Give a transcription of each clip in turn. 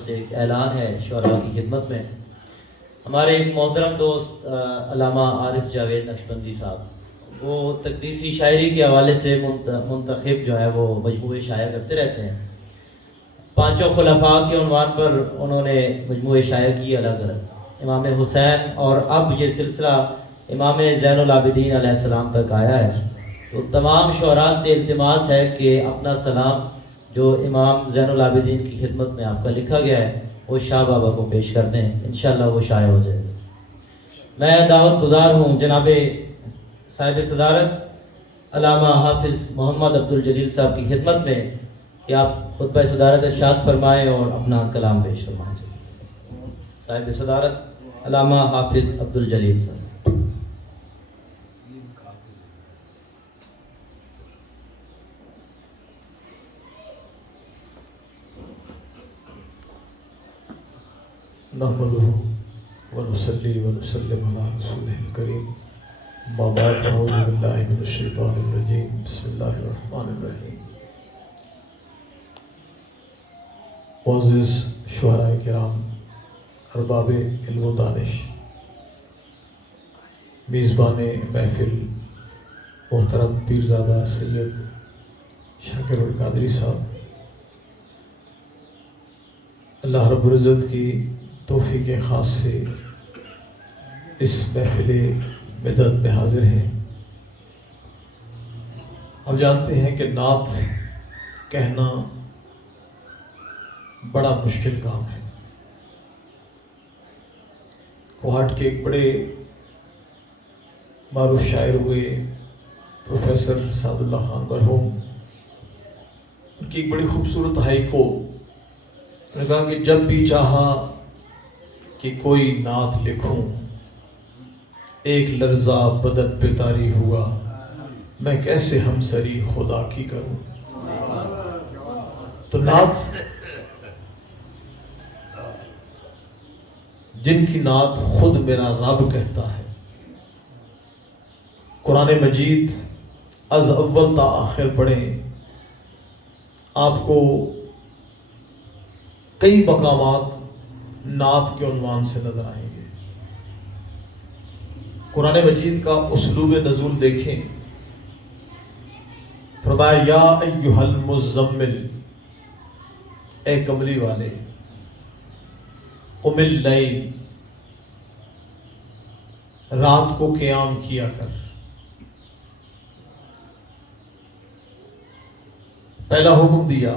سے ایک اعلان ہے شعراء کی خدمت میں. ہمارے ایک محترم دوست علامہ عارف جاوید نقشبندی صاحب، وہ تقدیسی شاعری کے حوالے سے منتخب جو ہے وہ مجموعے شائع کرتے رہتے ہیں. پانچوں خلفاء کے عنوان پر انہوں نے مجموعے شائع کیے الگ الگ. امام حسین اور اب یہ سلسلہ امام زین العابدین علیہ السلام تک آیا ہے. تو تمام شعراء سے التماس ہے کہ اپنا سلام جو امام زین العابدین کی خدمت میں آپ کا لکھا گیا ہے وہ شاہ بابا کو پیش کر دیں، انشاءاللہ وہ شائع ہو جائے. میں دعوت گزار ہوں جناب صاحب صدارت علامہ حافظ محمد عبدالجلیل صاحب کی خدمت میں کہ آپ خطبہ صدارت ارشاد فرمائیں اور اپنا کلام پیش فرمائیں. صاحب صدارت علامہ حافظ عبدالجلیل صاحب. نحمده ونصلي ونسلم على رسوله الكريم. ما بعد أعوذ بالله من الشيطان الرجيم. بسم الله الرحمن الرحيم. معزز شعراء کرام، ارباب علم و دانش، میزبان محفل محترم پیرزادہ سید شاکر القادری صاحب، اللہ رب العزت کی توفیق خاص سے اس محفل مدد میں حاضر ہیں. ہم جانتے ہیں کہ نعت کہنا بڑا مشکل کام ہے. کوہاٹ کے ایک بڑے معروف شاعر ہوئے پروفیسر سعد اللہ خان مرحوم، ان کی ایک بڑی خوبصورت ہائیکو نے کہا کہ جب بھی چاہا کہ کوئی نعت لکھوں، ایک لرزہ بدن پہ طاری ہوا، میں کیسے ہمسری خدا کی کروں. تو نعت، جن کی نعت خود میرا رب کہتا ہے، قرآن مجید از اول تا آخر پڑھیں، آپ کو کئی مقامات نعت کے عنوان سے نظر آئیں گے. قرآن مجید کا اسلوب نزول دیکھیں. فرمایا یا ایھا المزمل، اے کملی والے، قم اللیل، رات کو قیام کیا کر. پہلا حکم دیا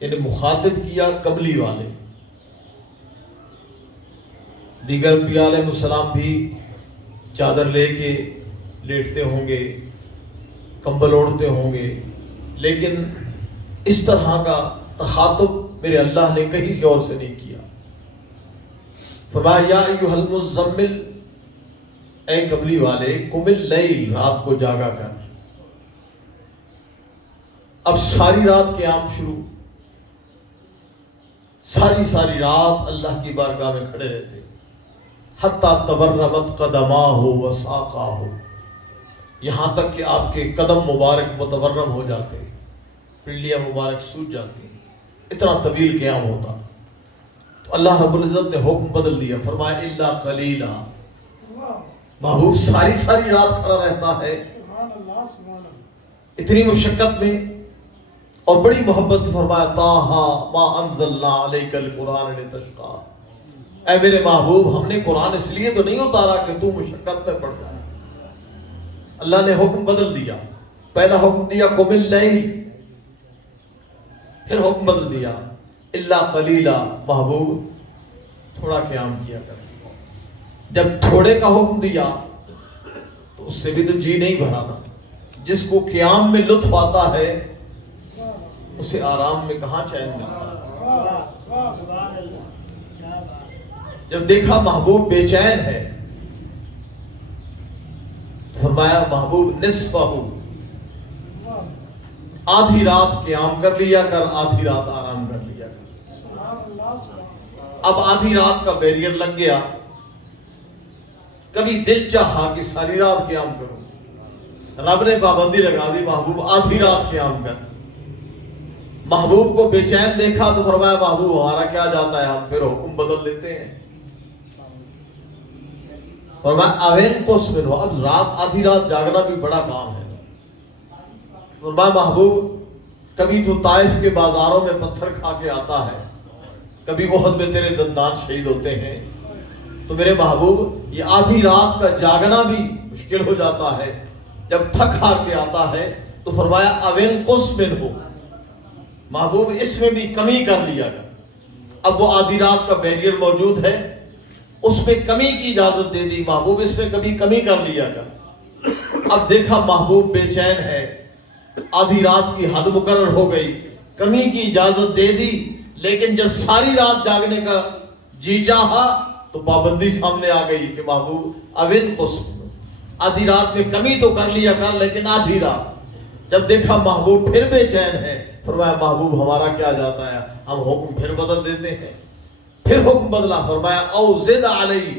یعنی مخاطب کیا کملی والے. دیگر انبیاء علیہ السلام بھی چادر لے کے لیٹتے ہوں گے، کمبل اوڑھتے ہوں گے، لیکن اس طرح کا تخاطب میرے اللہ نے کہیں اور سے نہیں کیا. فرمایا یا ایھا المزمل، اے کملی والے، قم اللیل، رات کو جاگا کر. اب ساری رات قیام شروع، ساری رات اللہ کی بارگاہ میں کھڑے رہتے، حتیٰ تورمت قدماہ وساقاہ، یہاں تک کہ آپ کے قدم مبارک متورم ہو جاتے، پنڈلیاں مبارک سوج جاتی. اتنا طویل قیام ہوتا. تو اللہ رب العزت نے حکم بدل دیا، فرمایا الا قلیلا، محبوب ساری رات کھڑا رہتا ہے اتنی مشقت میں، اور بڑی محبت سے فرمایا طٰہٰ ما انزلنا علیک القرآن لتشقیٰ، اے میرے محبوب ہم نے قرآن اس لیے تو نہیں اتارا کہ تو مشقت میں پڑ جائے. اللہ نے حکم بدل دیا. پہلا حکم دیا قم اللیل، پھر حکم بدل دیا الا قلیلا، محبوب تھوڑا قیام کیا کر. جب تھوڑے کا حکم دیا تو اس سے بھی تو جی نہیں بھرا نا. جس کو قیام میں لطف آتا ہے اسے آرام میں کہاں چین ملتا ہے. جب دیکھا محبوب بے چین ہے تو فرمایا محبوب نصفہ، آدھی رات قیام کر لیا کر، آدھی رات آرام کر لیا کر. اب آدھی رات کا بیریئر لگ گیا. کبھی دل چاہا کہ ساری رات قیام کروں، رب نے پابندی لگا دی، محبوب آدھی رات قیام کر. محبوب کو بے چین دیکھا تو فرمایا محبوب ہمارا کیا جاتا ہے, ہم پھر حکم بدل دیتے ہیں. فرمایا اوین قس منہ, اب رات آدھی رات جاگنا بھی بڑا کام ہے. فرمایا محبوب کبھی تو طائف کے بازاروں میں پتھر کھا کے آتا ہے, کبھی احد میں تیرے دندان شہید ہوتے ہیں, تو میرے محبوب یہ آدھی رات کا جاگنا بھی مشکل ہو جاتا ہے. جب تھک ہار کے آتا ہے تو فرمایا اوین قس منہ, محبوب اس میں بھی کمی کر لیا گا. اب وہ آدھی رات کا بیریئر موجود ہے, اس میں کمی کی اجازت دے دی محبوب, اس میں کبھی کمی کر لیا گا. اب دیکھا محبوب بے چین ہے, آدھی رات کی حد مقرر ہو گئی, کمی کی اجازت دے دی, لیکن جب ساری رات جاگنے کا جی چاہا تو پابندی سامنے آ گئی کہ محبوب اوین قس, آدھی رات میں کمی تو کر لیا کر, لیکن آدھی رات. جب دیکھا محبوب پھر بے چین ہے, فرمایا محبوب ہمارا کیا جاتا ہے, ہم حکم پھر بدل دیتے ہیں. پھر حکم بدلا, فرمایا او زد علیہ,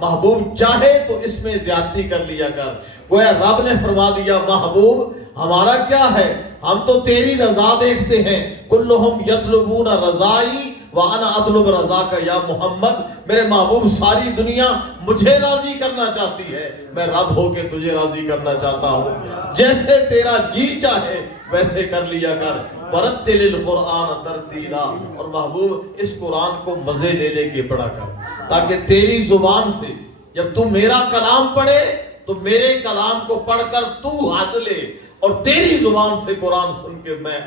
محبوب چاہے تو اس میں زیادتی کر لیا کر. گویا رب نے فرما دیا محبوب ہمارا کیا ہے, ہم تو تیری رضا دیکھتے ہیں. کلہم یطلبون رضائی وانا اطلب رضا کا یا محمد, میرے محبوب ساری دنیا مجھے راضی کرنا چاہتی ہے, میں رب ہو کے تجھے راضی کرنا چاہتا ہوں. جیسے تیرا جی چاہے ویسے کر لیا کر. ورتل القرآن ترتیلا, اور محبوب اس قرآن کو مزے لے لے کے پڑھا کر, تاکہ تیری زبان سے جب تو میرا کلام پڑھے تو میرے کلام کو پڑھ کر تو ہاتھ لے, اور تیری زبان سے قرآن سن کے میں.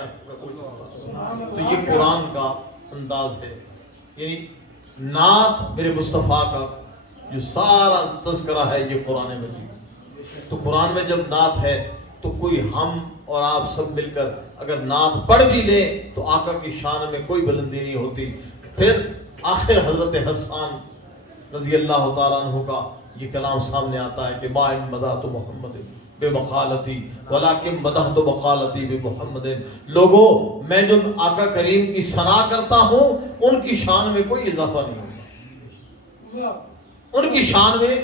تو یہ قرآن کا انداز ہے. یعنی نعت میرے مصطفیٰ کا جو سارا تذکرہ ہے یہ قرآن مجید. تو قرآن میں جب نعت ہے تو کوئی ہم اور آپ سب مل کر اگر نعت پڑھ بھی لیں تو آقا کی شان میں کوئی بلندی نہیں ہوتی. پھر آخر حضرت حسان رضی اللہ تعالیٰ عنہ کا یہ کلام سامنے آتا ہے کہ ما ان مدحت محمد بے مقالتی ولیکن مدحت مقالتی بے محمد. لوگوں میں جو آقا کریم کی ثنا کرتا ہوں ان کی شان میں کوئی اضافہ نہیں ہوتا, ان کی شان میں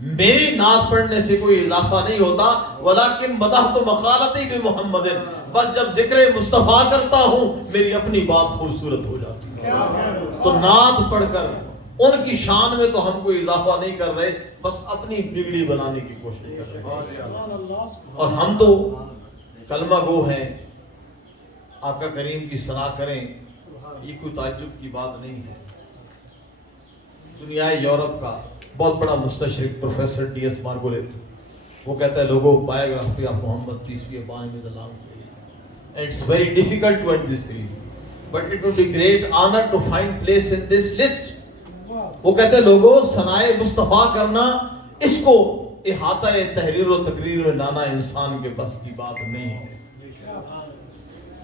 میری نعت پڑھنے سے کوئی اضافہ نہیں ہوتا. ولیکن مدحت مقالتی بے محمد, بس جب ذکر مصطفیٰ کرتا ہوں میری اپنی بات خوبصورت ہو جاتی ہے. تو نعت پڑھ کر ان کی شان میں تو ہم کوئی اضافہ نہیں کر رہے, بس اپنی بگڑی بنانے کی کوشش کر رہے ہیں. اور ہم تو کلمہ گو ہیں, آقا کریم کی ثنا کریں, یہ کوئی تعجب کی بات نہیں ہے. دنیا یورپ کا بہت بڑا مستشرق پروفیسر ڈی ایس مارگولیت, وہ کہتا ہے لوگوں بایوگرافی آف محمد 30 بان with a long series, and it's very difficult to end this series, but it would be great honor to find place in this list. وہ کہتے ہیں لوگوں ثنائے مصطفیٰ کرنا اس کو احاطہ تحریر و تقریر میں لانا انسان کے بس کی بات نہیں ہے.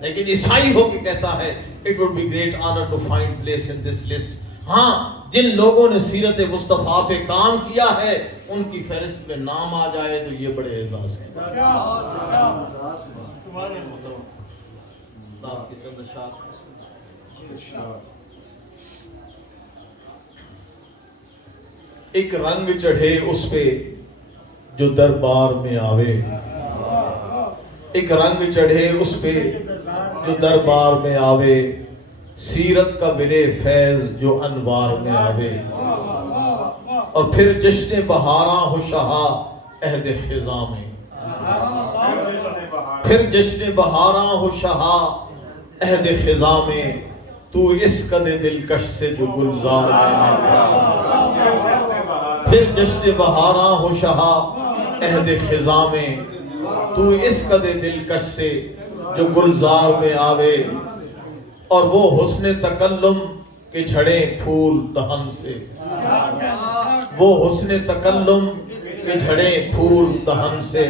لیکن عیسائی ہو کے کہتا ہے it would be great honor to find place in this list. ہاں جن لوگوں نے سیرت مصطفیٰ پہ کام کیا ہے ان کی فہرست میں نام آ جائے تو یہ بڑے اعزاز ہے. ایک رنگ چڑھے اس پہ جو دربار میں آوے, ایک رنگ چڑھے اس پہ جو دربار میں آوے, سیرت کا ملے فیض جو انوار میں آوے. اور پھر جشن بہاراں ہو شہا عہد خزاں میں, پھر جشن بہاراں ہو شہا عہد خزاں میں, تو اس قد دلکش سے جو گلزار میں آوے. پھر جشن بہاراں ہو شہا عہد خزاں میں, تو اس قد دلکش سے جو گلزار میں آوے. اور وہ حسن تکلم کے جھڑے پھول دہن سے, وہ حسن تکلم کے جھڑے پھول دہن سے,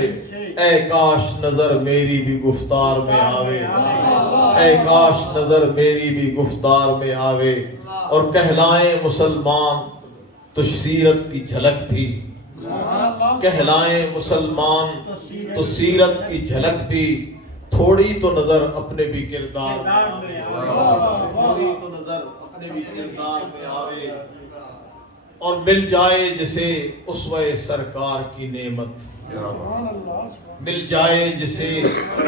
اے کاش نظر میری بھی گفتار میں آوے, اے کاش نظر میری بھی گفتار میں آوے. اور کہلائیں مسلمان تو سیرت کی جھلک بھی, کہلائیں مسلمان تو سیرت کی جھلک بھی, تھوڑی تو نظر اپنے بھی کردار میں آوے, تھوڑی تو نظر اپنے بھی کردار میں آوے. اور مل جائے جسے اسوہ سرکار کی نعمت, مل جائے جسے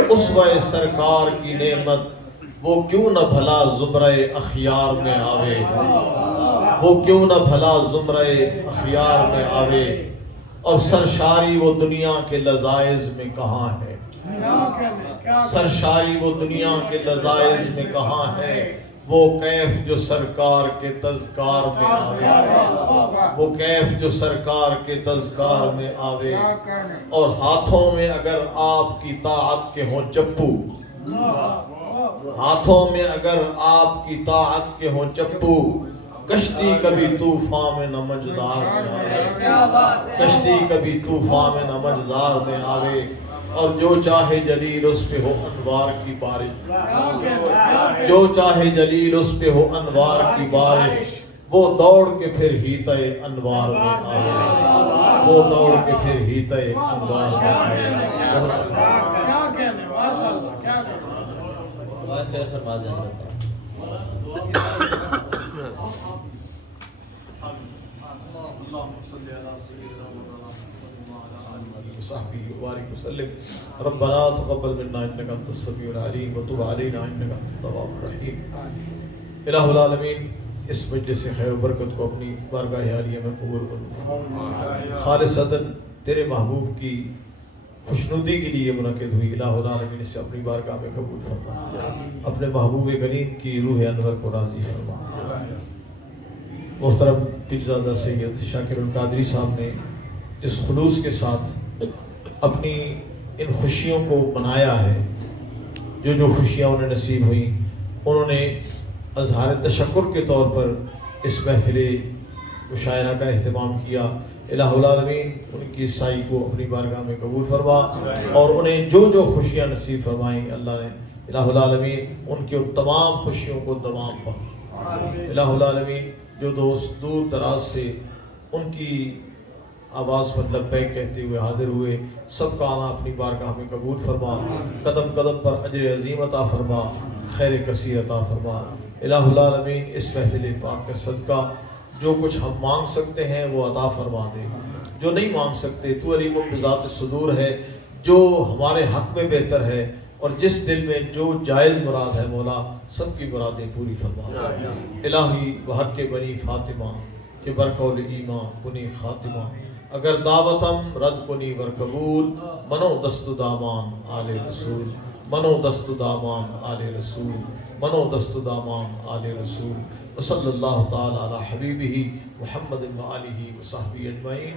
اسوہ سرکار کی نعمت, وہ کیوں نہ بھلا زمرے اخیار میں آوے، وہ کیوں نہ بھلا زمرے اخیار میں آوے، اور سرشاری وہ دنیا کے لذائذ میں کہاں ہے، سرشاری وہ دنیا کے لذائذ میں کہاں ہے، وہ کیف جو سرکار کے تذکار میں آوے، وہ کیف جو سرکار کے تذکار میں آوے، اور ہاتھوں میں اگر آپ کی طاعت کے ہوں چپو، ہاتھوں میں اگر آپ کی طاعت کے ہوں چپو، کشتی کبھی طوفان میں نہ مجدار میں آوے، کشتی کبھی طوفان میں نہ مجدار میں آوے، اور جو چاہے جلیل اس پہ ہو انوار کی بارش، جو چاہے جلیل اس پہ ہو انوار کی بارش، وہ دوڑ کے پھر ہیتے انوار میں آوے، وہ دوڑ کے پھر ہیتے انوار میں آوے۔ دعا خیر فرما دیں حضرت۔ وبارك وسلم ربنا تقبل منا انك انت السميع العليم وتب علينا انك انت التواب الرحيم۔ الہ العالمین، اس مجلس خیر و برکت کو اپنی بارگاہ عالیہ میں قبول کرو، خالصتاً تیرے محبوب کی خوشنودی کے لیے منعقد ہوئی، الہ العالمین اسے اپنی بارگاہ میں قبول فرما، اپنے محبوب کریم کی روح انور کو راضی فرما۔ محترم پیرزادہ سید شاکر القادری صاحب نے جس خلوص کے ساتھ اپنی ان خوشیوں کو منایا ہے، جو خوشیاں انہیں نصیب ہوئیں، انہوں نے اظہار تشکر کے طور پر اس محفل مشاعرہ کا اہتمام کیا۔ الہ العالمین ان کی سائی کو اپنی بارگاہ میں قبول فرما، اور انہیں جو خوشیاں نصیب فرمائیں اللہ نے، الہ العالمین ان کی ان تمام خوشیوں کو دوام بخش۔ الہ العالمین جو دوست دور دراز سے ان کی آواز پر لبیک کہتے ہوئے حاضر ہوئے، سب کا آنا اپنی بارگاہ میں قبول فرما، قدم قدم پر اجر عظیم عطا فرما، خیر کثیر عطا فرما۔ الہ العالمین اس محفل پاک کا صدقہ جو کچھ ہم مانگ سکتے ہیں وہ عطا فرما دے، جو نہیں مانگ سکتے تو علیم بذات الصدور ہے، جو ہمارے حق میں بہتر ہے، اور جس دل میں جو جائز مراد ہے مولا سب کی مرادیں پوری فرما۔ الہی بحق کے بنی فاطمہ کہ برقول ایمان کنی خاتمہ، اگر دعوتم رد کنی ور قبول، منو دست دامان آل رسول، منو دست دامان آل رسول، منو دست دامان آل رسول، وصلی اللہ تعالی علی حبیبہ محمد و آلہ و صحبہ اجمعین۔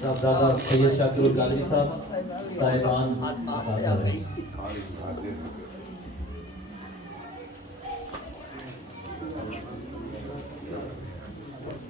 صاحبزادہ سید شاکر القادری صاحب صاحبان